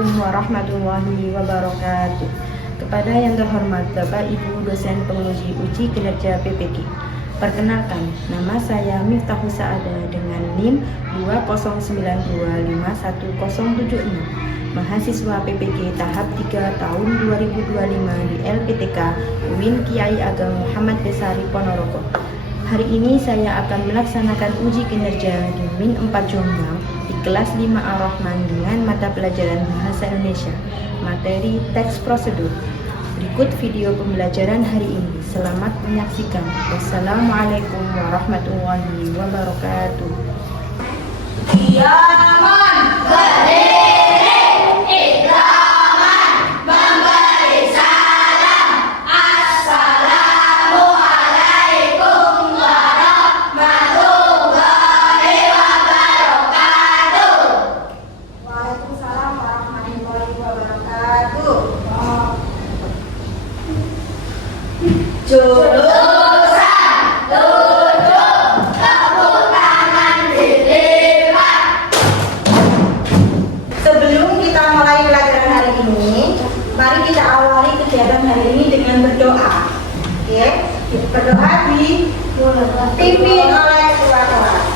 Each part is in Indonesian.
Assalamualaikum warahmatullahi wabarakatuh. Kepada yang terhormat Bapak Ibu dosen penguji uji kinerja PPG. Perkenalkan, nama saya Miftahus Saadah dengan NIM 209251076. Mahasiswa PPG tahap 3 tahun 2025 di LPTK UIN Kiai Ageng Muhammad Besari Ponorogo. Hari ini saya akan melaksanakan uji kinerja di Min 4 Jombang di kelas 5 Ar-Rahman dengan mata pelajaran Bahasa Indonesia, materi teks prosedur. Berikut video pembelajaran hari ini. Selamat menyaksikan. Wassalamualaikum warahmatullahi wabarakatuh. Diaman, berdiri, ikraman, memberi salam. Assalamualaikum warahmatullahi wabarakatuh. Waalaikumsalam warahmatullahi wabarakatuh. Jurusan duduk, tepuk tangan dilipat. Sebelum kita mulai pelajaran hari ini, mari kita awali kegiatan hari ini dengan berdoa. Oke, berdoa dipimpin oleh ketua kelas.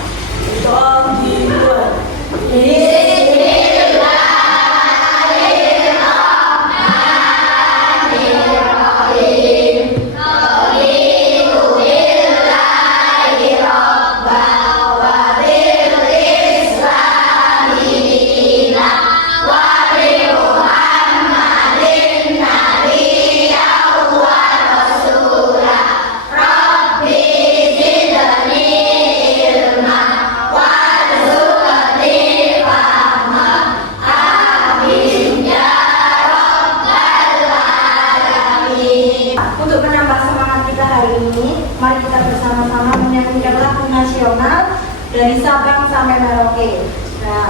Untuk menambah semangat kita hari ini, mari kita bersama-sama menyanyikan lagu nasional dari Sabang sampai Merauke. Nah,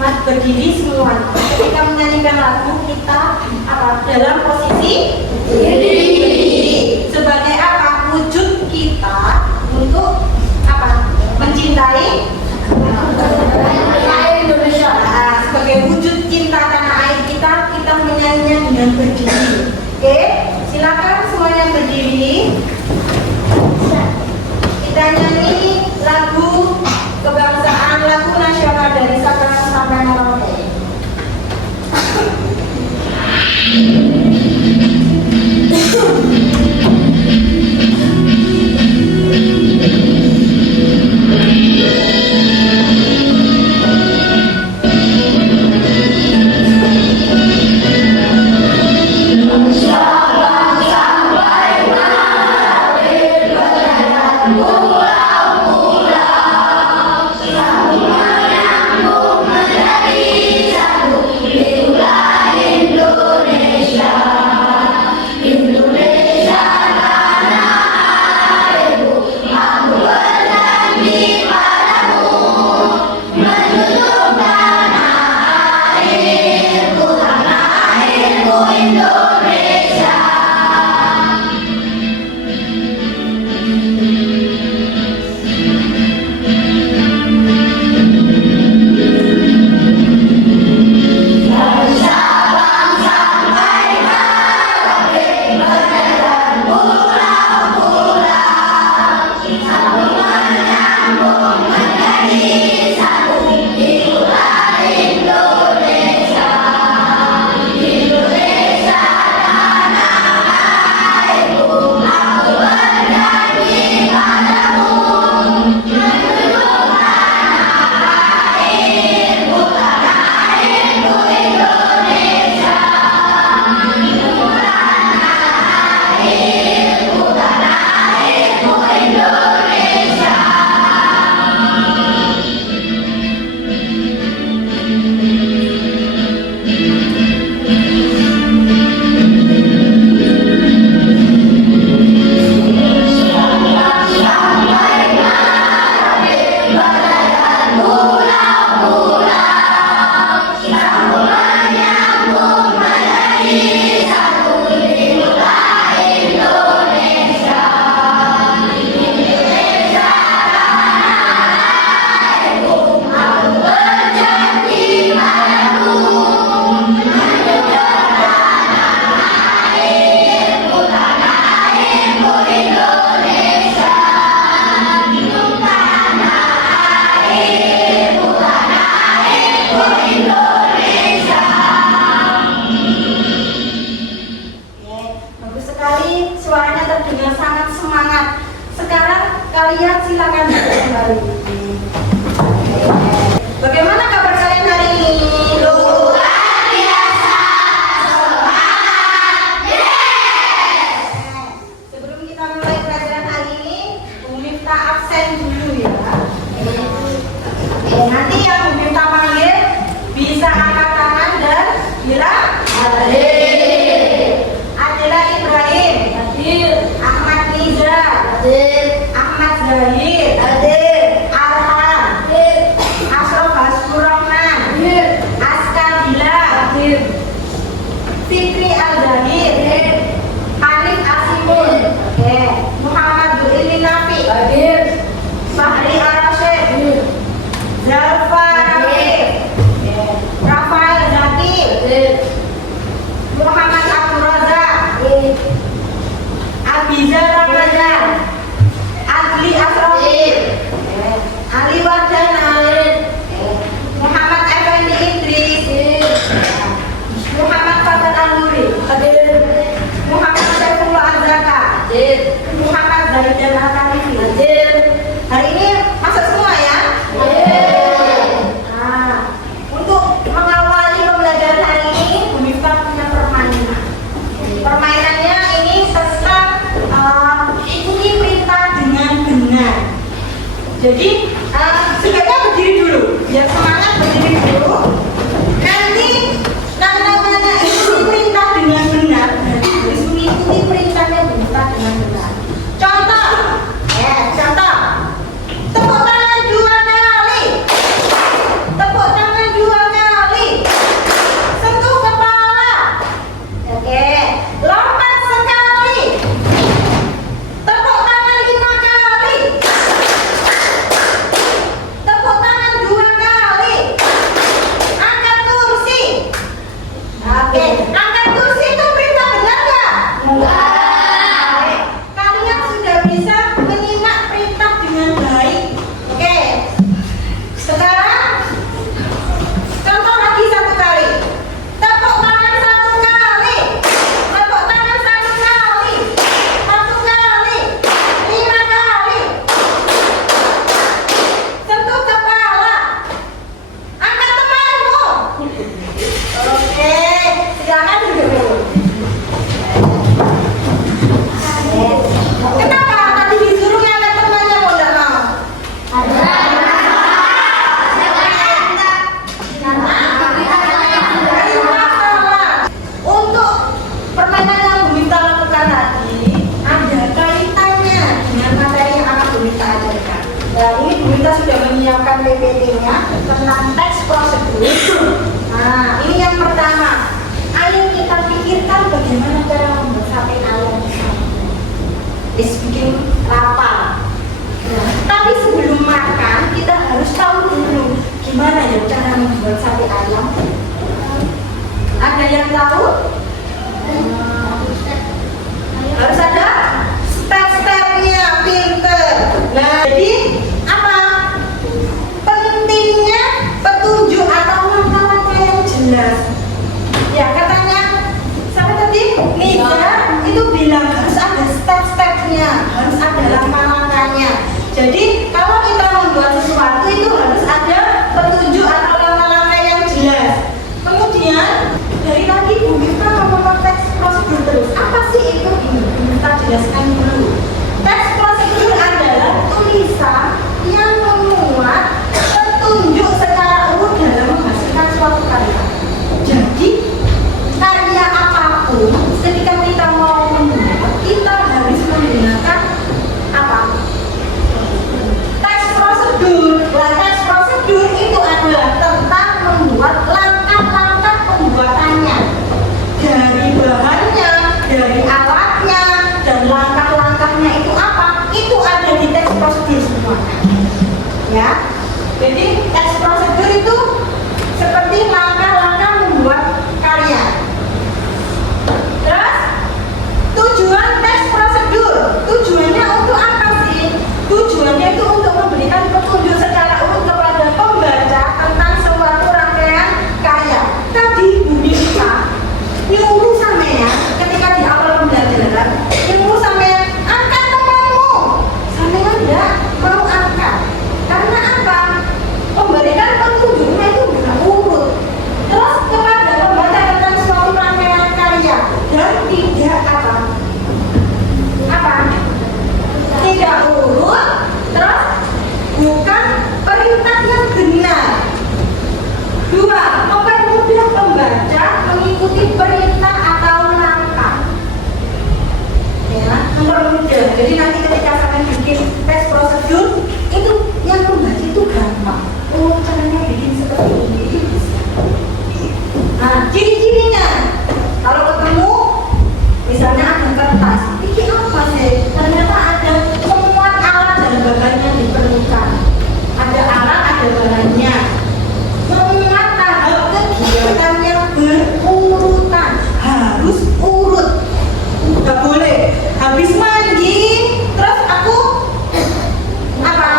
mas berdiri semua. Ketika menyanyikan lagu kita dalam posisi berdiri. Sebagai apa? Wujud kita untuk mencintai Indonesia. Nah, sebagai wujud cinta tanah air kita menyanyinya dengan berdiri. Oke, silakan semuanya berdiri. Kita nyanyi lagu kebangsaan, lagu nasional dari Sabang sampai Merauke. Sabang sekali, suaranya terdengar sangat semangat. Sekarang kalian silakan duduk kembali. Bagaimana kabar kalian hari ini? Luar biasa. Sebelum kita mulai pelajaran hari ini, Bu Miftah absen dulu ya. Nanti yang Bu Miftah panggil bisa angkat tangan dan bilang Hadir. Adela Ibrahim, Hadir. Ahmad Niza, Hadir. Ahmad Zahid, Hadir. Arham, Hadir. Asrof Hasbur Rahman, Hadir. Aska Bila, Hadir. Fikri Al-Zahid, Hadir. Hanif Asimun, Muhammad Zulilmi Nafi, Hadir. Fahri Ar-Rasyid, Hadir. Zalfa Rafif, Rafael Zakir, Hadir. Muhammad Abdul Razak, Hadir. Abiza Ramadan, Adli Asrofi, Ali Wardana, Muhammad Effendi Idris, Muhammad Fathad Al-Nuri, Muhammad Saifullah Azaka, Hadir. Muhammad Zaidan Al-Tarifi. Hadir. Hari ini masuk semua ya. Nah, untuk mengawali pembelajaran hari ini, Bu Miftah punya permainan. Permainannya ini tentang ikuti perintah dengan benar. Jadi sebaiknya berdiri dulu, biar semangat berdiri dulu. Nanti namanya ikuti perintah dengan benar, jadi harus mengikuti perintahnya Bu Miftah dengan benar. Contoh, contoh. Tepuk tangan 2 kali. Tepuk tangan 2 kali. Sentuh kepala. Oke. Lompat sekali. Tepuk tangan 5 kali. Tepuk tangan 2 kali. Angkat kursi. Oke. Angkat kursi itu perintah benar nggak? Baik. Kalian sudah bisa menyimak perintah dengan baik. Oke. Sekarang contoh lagi 1 kali. Tepuk tangan 1 kali. Tepuk tangan 1 kali. 1 kali. 5 kali. Sentuh kepala. Angkat temanmu. Oke, silakan duduk. Kenapa tadi disuruh ngangkat temannya kok nggak mau? Untuk permainan yang Bu Miftah lakukan tadi ada kaitannya dengan materi yang akan Bu Miftah ajarkan. Nah, ini Bu Miftah sudah menyiapkan PPT-nya tentang teks prosedur. Nah, ini yang pertama. Ayo kita pikirkan bagaimana cara membuat sate ayam bikin lapar. Nah, tapi sebelum makan kita harus tahu dulu gimana ya cara membuat sate ayam. Ada yang tahu? Harus ada step-stepnya, pinter. Nah, jadi apa? Pentingnya petunjuk atau langkah-langkah yang jelas. Ya, katanya siapa tadi? Niza itu bilang harus ada step-stepnya, harus ada langkah-langkahnya. Jadi kalau kita membuat sesuatu itu harus ada petunjuk atau langkah-langkah yang jelas. Kemudian dari tadi Bu Miftah ngomong teks prosedur terus. Apa sih itu ini? Kita jelaskan dulu. Teks prosedur adalah tulisan yang memuat petunjuk secara urut dalam menghasilkan suatu karya. Jadi karya apapun ketika kita mau membuat, kita harus menggunakan apa? Teks prosedur. Nah, teks prosedur itu adalah tentang membuat langkah-langkah pembuatannya, dari bahannya, dari alatnya, dan langkah-langkahnya itu apa? Itu ada di teks prosedur semuanya. Ya, jadi teks prosedur itu seperti langkah-langkah membuat karya. Terus tujuan teks prosedur, tujuannya untuk apa sih? Tujuannya itu untuk memberikan petunjuk secara urut kepada pembaca tentang suatu rangkaian karya. Tadi Bu Miftah nyuruh sampean ketika di awal pembelajaran aja. Jadi nanti ketika kalian bikin tes prosedur itu yang membaca itu gampang. Oh, caranya bikin seperti ini itu bisa. Nah, ciri-cirinya kalau ketemu misalnya ada kertas, ini apa sih? Ternyata ada semua alat dan bahan yang diperlukan. Ada alat, ada bahannya. Semua tahap kegiatan yang berurutan harus urut. Gak boleh habis mandi terus aku apa?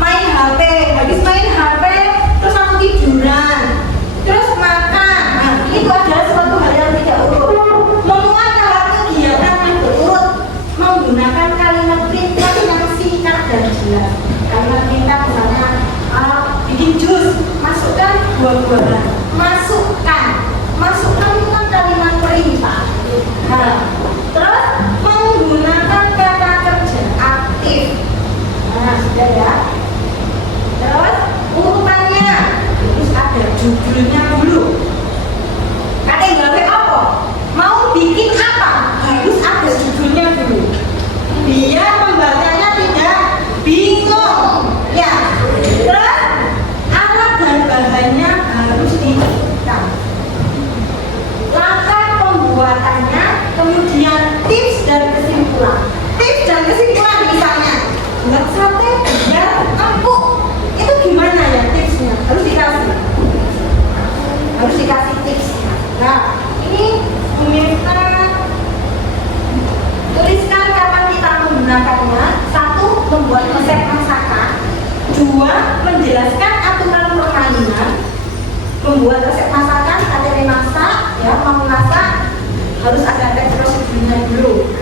Main HP, habis main HP terus aku tiduran, terus makan. Nah, itu adalah suatu hal yang tidak urut. Memuat tahap kegiatan yang berurut menggunakan kalimat perintah yang singkat dan jelas. Kalimat perintah misalnya bikin jus, masukkan buah-buahan, masukkan itu kan kalimat perintah. Nah, terus menggunakan kata kerja aktif. Nah, sudah ya. Terus urutannya terus ada judulnya dulu. Kata yang gawe apa? Mau bikin apa? Harus ada judulnya dulu. Biar pembacanya tidak bingung. Ya. Terus alat dan bahannya harus disebutkan. Langkah pembuatannya, kemudian tips dan kesimpulan. Tips dan kesimpulan misalnya buat sate biar empuk. Itu gimana ya tipsnya? Harus dikasih tipsnya. Nah, ini pemirsa tuliskan kapan kita menggunakannya. 1. Membuat resep masakan. 2. Menjelaskan aturan permainan. Membuat resep masakan, ada masak, ya mau masak harus ada teks prosedurnya dulu.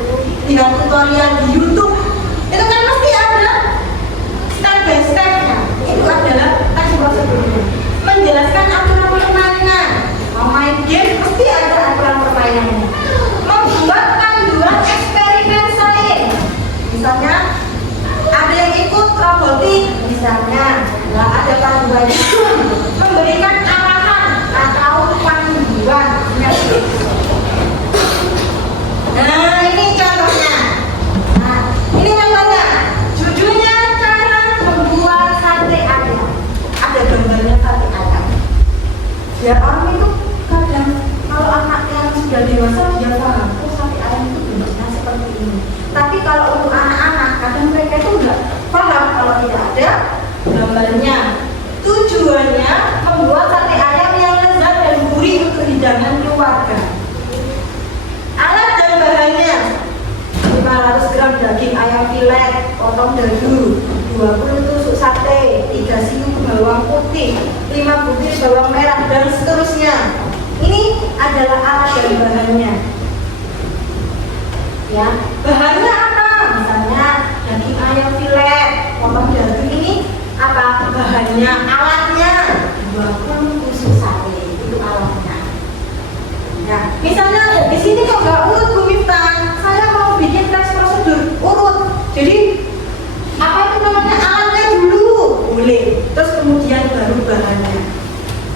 Lihat tutorial di YouTube, itu kan mesti ada step by stepnya. Itu adalah teks prosedurnya. Menjelaskan aturan permainan. Mau main game pasti ada aturan permainannya. Membuat panduan eksperimen sains. Misalnya ada yang ikut robotik, misalnya, nggak ada panduannya. Memberikan arahan atau panduan. Nah, ini contohnya. Nah, ini contohnya. Judulnya cara membuat sate ayam. Ada gambarnya sate ayam. Biar orang itu kadang kalau anak yang sudah dewasa dia paham, oh sate ayam itu bentuknya seperti ini. Tapi kalau untuk anak-anak kadang mereka itu nggak paham kalau tidak ada gambarnya. Tujuannya membuat sate ayam yang lezat dan gurih untuk hidangan keluarga. Alat dan bahannya 500 gram daging ayam filet, potong dadu, 20 tusuk sate, 3 siung bawang putih, 5 butir bawang merah, dan seterusnya. Ini adalah alat dan bahannya. Ya, bahannya apa? Misalnya daging ayam filet, potong dadu, ini apa bahannya? Alatnya 20 tusuk sate, itu alatnya. Ya, misalnya di sini kok nggak urut Bu Miftah, saya mau bikin tes prosedur urut. Jadi apa itu namanya, alatnya dulu boleh, terus kemudian baru bahannya.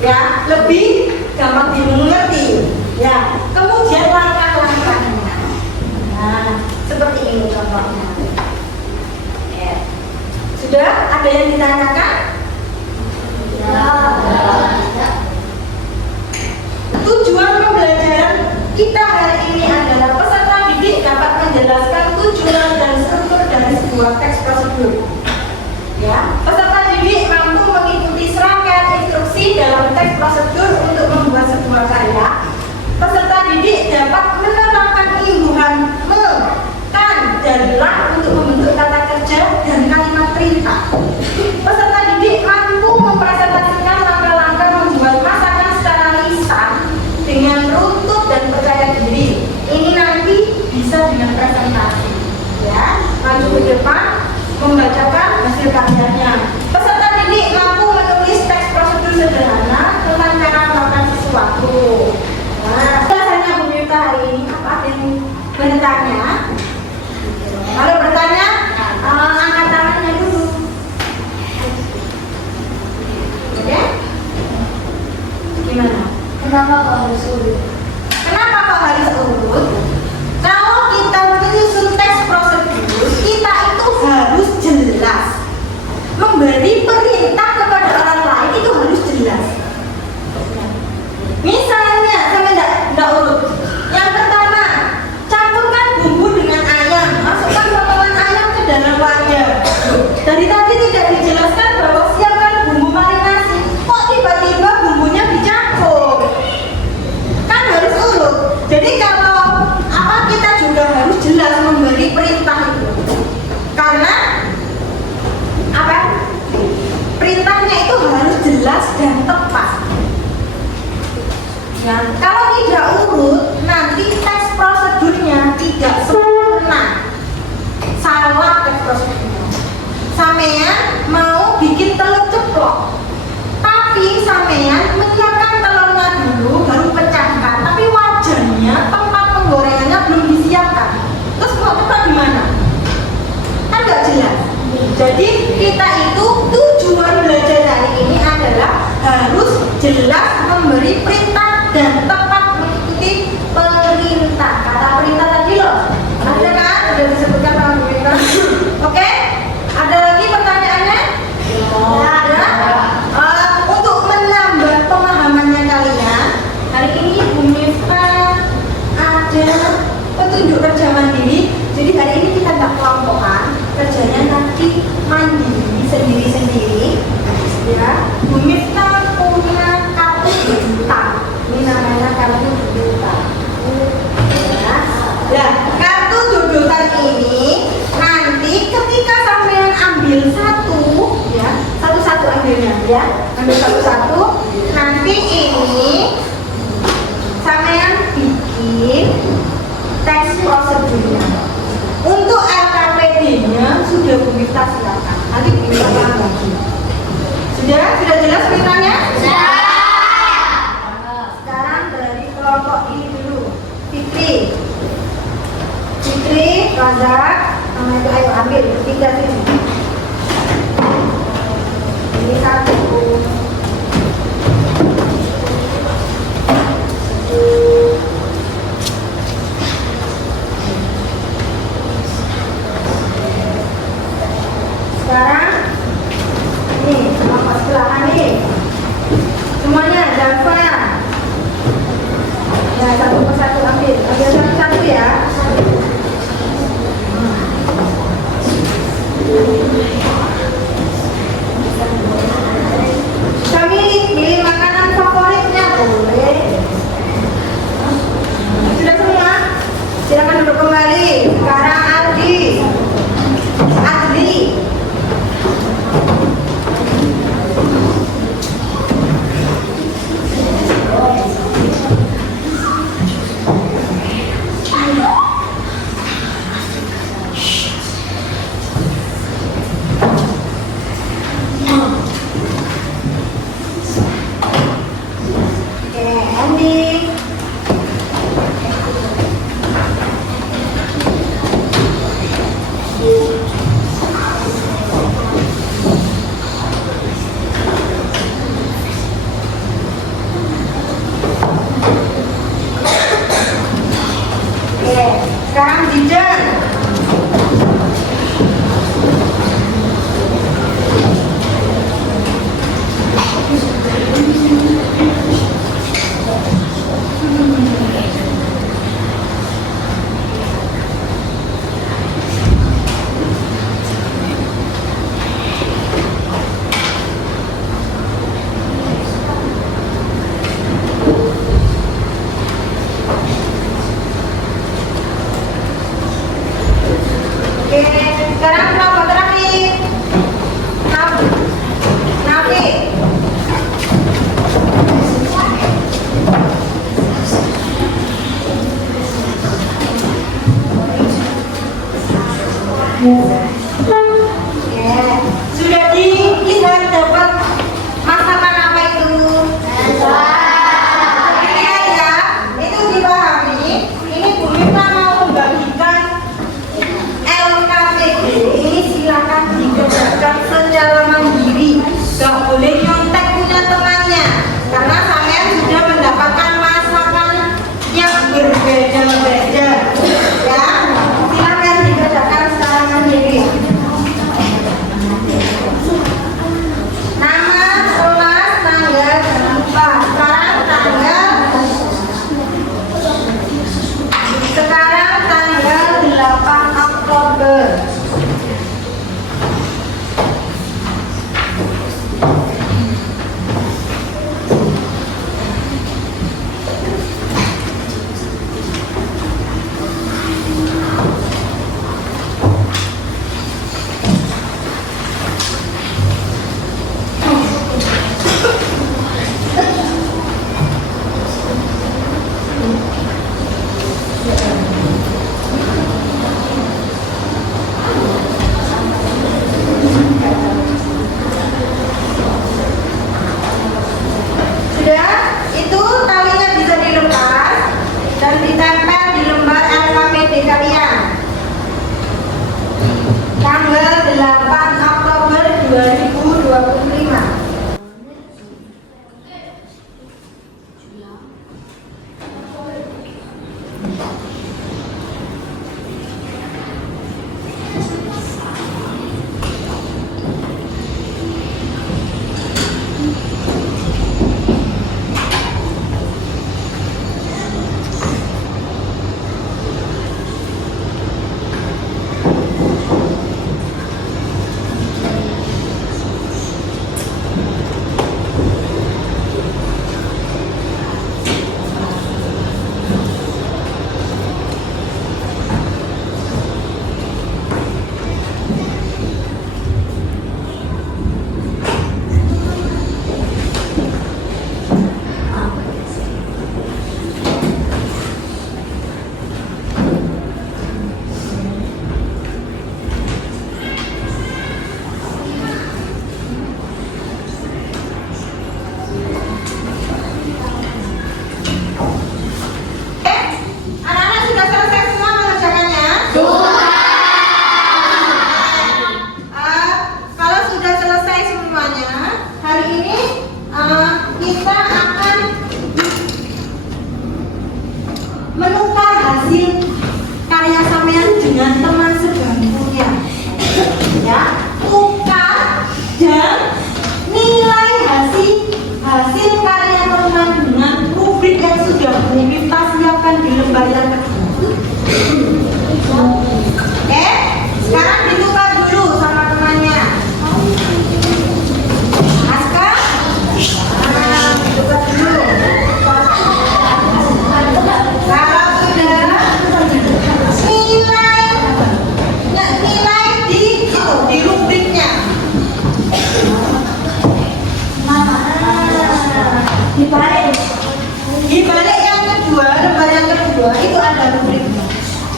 Ya, lebih gampang dimengerti. Ya, kemudian langkah-langkahnya. Nah, seperti ini contohnya. Ya. Sudah ada yang ditanyakan? Ya. Tujuan pembelajaran kita hari ini adalah peserta didik dapat menjelaskan tujuan dan struktur dari sebuah teks prosedur. Ya, peserta didik mampu mengikuti serangkaian instruksi dalam teks prosedur untuk membuat sebuah karya. Peserta didik dapat menerapkan imbuhan me, kan, dan lah untuk membentuk kata kerja dan kalimat perintah. Peserta didik mampu mempresentasikan langkah-langkah membuat masakan secara lisan dengan runtut dan percaya diri. Ini nanti bisa dengan presentasi. Ya, maju ke depan membacakan hasil karyanya. Peserta didik mampu menulis teks prosedur sederhana tentang cara melakukan sesuatu. Nah, biasanya Bu Mirta hari ini apa yang bertanya? Kalau bertanya, angkat tangannya dulu. Oke? Gimana? Kenapa kok harus urut? Kenapa kok harus urut? Kalau Ya, kalau tidak urut, nanti tes prosedurnya tidak sempurna. Salah tes prosedurnya. Sampean mau bikin telur ceplok, tapi sampean menyiapkan telurnya dulu, baru pecahkan. Tapi wajannya, tempat penggorengannya belum disiapkan. Terus mau ceplok di mana? Kan nggak jelas. Jadi kita itu tujuan belajar hari ini adalah harus jelas memberi perintah dan tepat mengikuti perintah. Kata perintah tadi loh, ada kan? Sudah disebutkan sama perintah. Oke? Ada lagi pertanyaannya? Ada. Untuk menambah pemahamannya kalian, hari ini Bu Miftah ada petunjuk kerja mandiri. Jadi hari ini kita nggak kelompokan, kerjanya nanti mandiri sendiri-sendiri. Ya, Bu Miftah punya kartu berjuta. Ini namanya kartu berjuta. Ya. Nah, kartu dodotan ini nanti ketika sampean ambil satu, ya, satu-satu ambilnya, ya, ambil satu-satu. Nanti ini sampean bikin teks prosedurnya. Untuk LKPD-nya sudah Bu Miftah silakan. Nanti Bu Miftah bagi. Sudah jelas perintahnya? Sekarang dari kelompok ini dulu. Fitri, Razak, sama itu ayo ambil tiga sini. Ini satu. Sekarang ini kelompok sebelah nih. Semuanya Java. Ya, satu persatu ambil satu-satu ya. Kami pilih makanan favoritnya boleh. Sudah semua? Silakan duduk kembali. Sekarang Adli. Sekarang Jijan. Sekarang kelompok terakhir. Nafi. Sudah dilihat dapat masakan apa itu? Lihat ya, itu dipahami. Ini Bu Miftah mau membagikan LKPD ini silakan dikerjakan secara mandiri, gak boleh nyontek punya temannya, karena kalian sudah mendapatkan masakan yang berbeda-beda. Ya, silakan dikerjakan secara mandiri.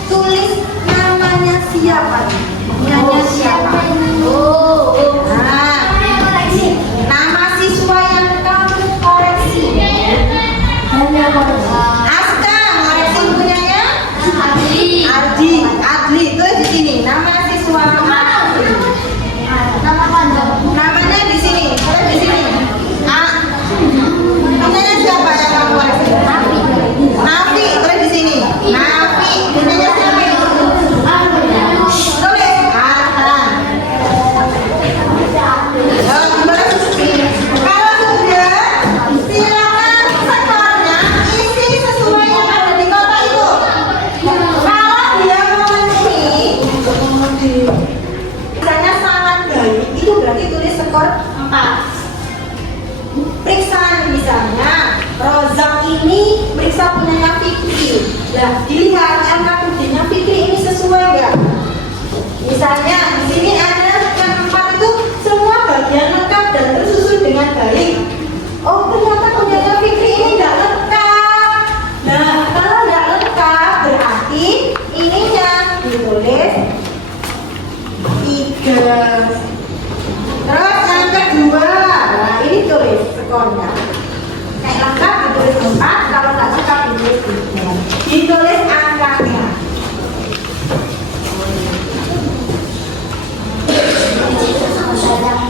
tulis namanya siapa? Namanya siapa? Nah, nama siswa yang kamu koreksi. Aska, koreksi punyanya? Adli, tulis di sini. Nama siswa namanya di sini, tulis di sini. Punyanya siapa yang kamu koreksi? Nafi, tulis di sini. Nafi, punyanya siapa? Tulis Arhan. Kalau sudah, silakan skornya isi sesuai yang ada di kotak itu. Kalau dia memenuhi, misalnya sangat baik, itu berarti tulis skor 4. Periksa misalnya, Rozak ini periksa punyanya Fikri. Nah, dilihat LKUD-nya Fikri ini sesuai nggak? Misalnya di sini ada yang 4 itu semua bagian lengkap dan tersusun dengan baik. Oh, ternyata punyanya Fikri ini nggak lengkap. Nah, kalau nggak lengkap berarti ininya ditulis 3. Terus yang kedua, nah ini tulis skornya. Kayak lengkap ditulis 4, kalau nggak lengkap ditulis 3. Ditulis angkanya.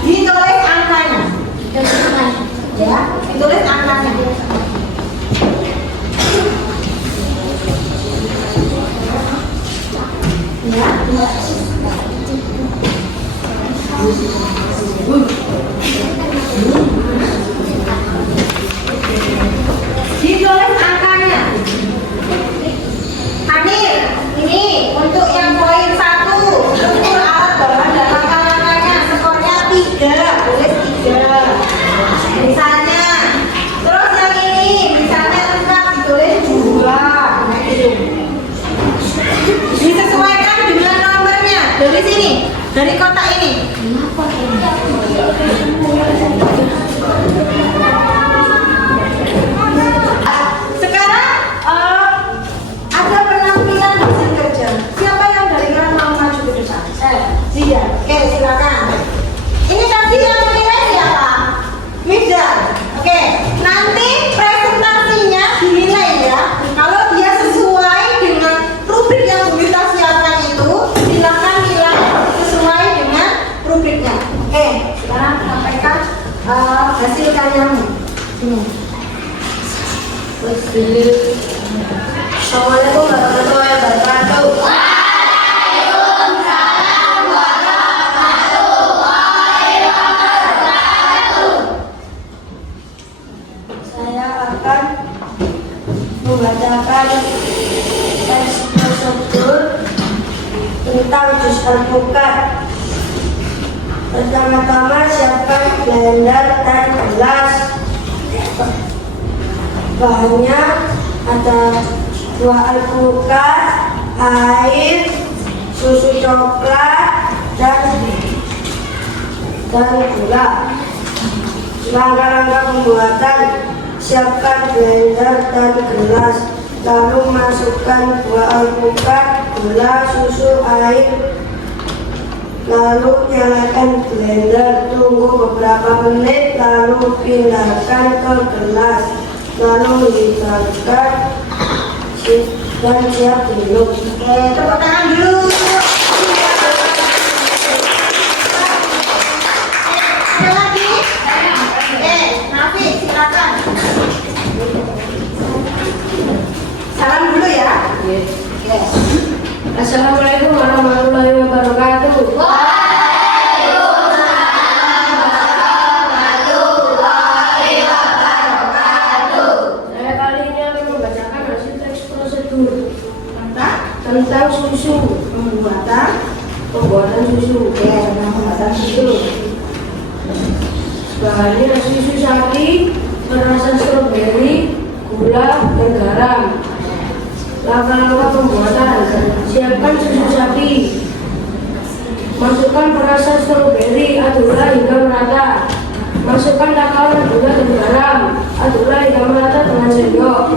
Ditulis angkanya. Ya, ditulis angkanya. Ya. Ditulis angkanya. Hanif, ini untuk yang poin 1, ukur alat bahan dan langkah-langkahnya, skornya 3, tulis 3. Misalnya, terus yang ini, misalnya lengkap ditulis 2. Nah, gitu. Disesuaikan dengan nomornya dari sini, dari kotak ini. Sekarang ada penampilan hasil kerja. Siapa yang dari kalian mau maju ke depan? Zia. Oke, silakan. Ini tadi yang menilai siapa? Mizan. Oke, nanti presentasinya dinilai ya. Kalau dia sesuai dengan rubrik yang kita siapkan itu, silakan nilai sesuai dengan rubriknya. Oke, sekarang sampaikan hasil karyamu. Assalamualaikum warahmatullahi wabarakatuh. Saya akan membacakan teks prosedur tentang juz al-bukat. Pertama-tama siapkan blender dan gelas. Bahannya ada buah alpukat, air, susu coklat, dan gula. Langkah-langkah pembuatan: siapkan blender dan gelas, lalu masukkan buah alpukat, gula, susu, air, lalu nyalakan blender, tunggu beberapa menit, lalu pindahkan ke gelas, lalu hidangkan dan siap diminum. Oke, tepuk tangan dulu. Ada lagi? Oke, Nafi, silakan. Salam dulu ya. Assalamualaikum warahmatullahi wabarakatuh. Saya kali ini akan membacakan hasil teks prosedur tentang susu, pembuatan susu. Oke, tentang pembuatan susu. Bahannya susu sapi, perasan stroberi, gula, dan garam. Langkah-langkah pembuatan: siapkan susu sapi, masukkan perasan stroberi, aduklah hingga merata. Masukkan takaran gula dan garam, aduklah hingga merata dengan sendok.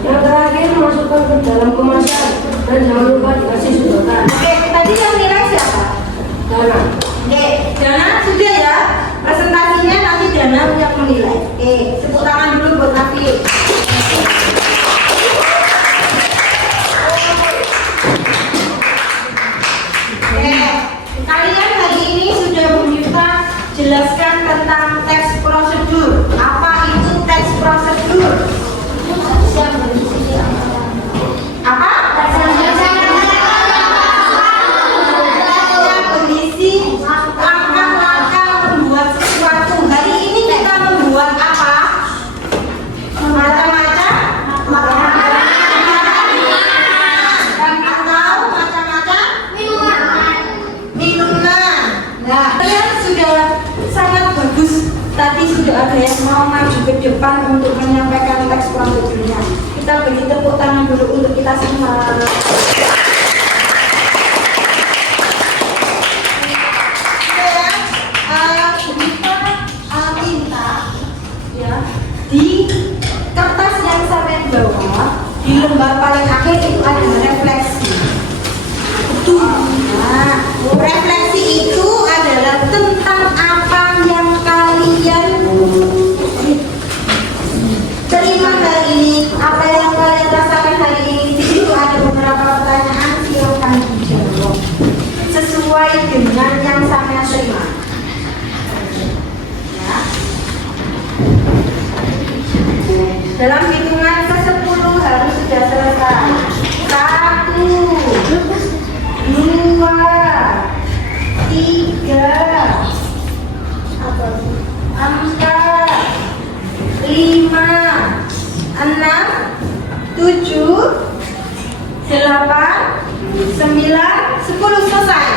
Yang terakhir, masukkan ke dalam kemasan dan jangan lupa yang mau maju ke depan untuk menyampaikan teks selanjutnya. Kita beri tepuk tangan dulu untuk kita semua. Di kertas yang sampai bawah di lembar paling akhir itu ada refleksi. Nah, refleksi itu adalah tentang apa yang kalian terima hari ini, apa yang kalian rasakan hari ini. Di situ ada beberapa pertanyaan, silakan dijawab sesuai dengan yang saya terima. Dalam hitungan ke-10 harus sudah selesai. 1, 2, 3, 4, 5, 6, 7, 8, 9, 10. Selesai.